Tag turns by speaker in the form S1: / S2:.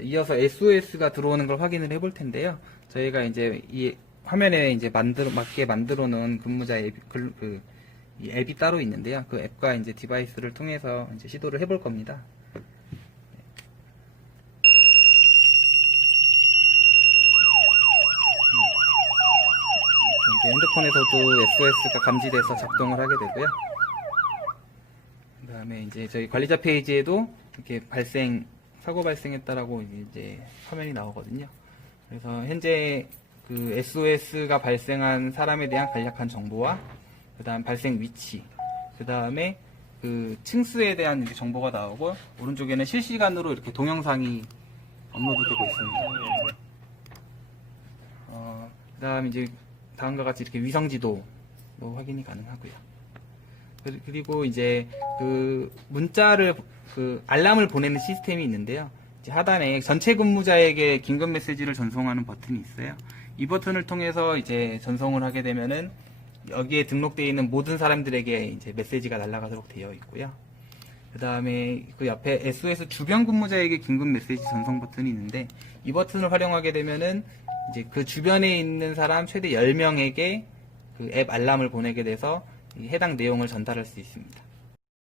S1: 이어서 SOS가 들어오는 걸 확인을 해볼 텐데요. 저희가 이제 이 화면에 이제 만들어 맞게 만들어 놓은 근무자 앱, 글- 그, 이 앱이 따로 있는데요. 그 앱과 이제 디바이스를 통해서 이제 시도를 해볼 겁니다. 이제 핸드폰에서도 SOS가 감지돼서 작동을 하게 되고요. 그 다음에 이제 저희 관리자 페이지에도 이렇게 발생, 사고 발생했다라고 이제 화면이 나오거든요. 그래서 현재 그 SOS가 발생한 사람에 대한 간략한 정보와 그 다음 발생 위치, 그 다음에 그 층수에 대한 이제 정보가 나오고 오른쪽에는 실시간으로 이렇게 동영상이 업로드되고 있습니다. 어, 그다음 이제 다음과 같이 이렇게 위성 지도도 확인이 가능하고요. 그- 그리고 이제 그 문자를 그 알람을 보내는 시스템이 있는데요. 하단에 전체 근무자에게 긴급 메시지를 전송하는 버튼이 있어요. 이 버튼을 통해서 이제 전송을 하게 되면은 여기에 등록되어 있는 모든 사람들에게 이제 메시지가 날아가도록 되어 있고요. 그 다음에 그 옆에 SOS 주변 근무자에게 긴급 메시지 전송 버튼이 있는데 이 버튼을 활용하게 되면은 이제 그 주변에 있는 사람 최대 10명에게 그 앱 알람을 보내게 돼서 이 해당 내용을 전달할 수 있습니다.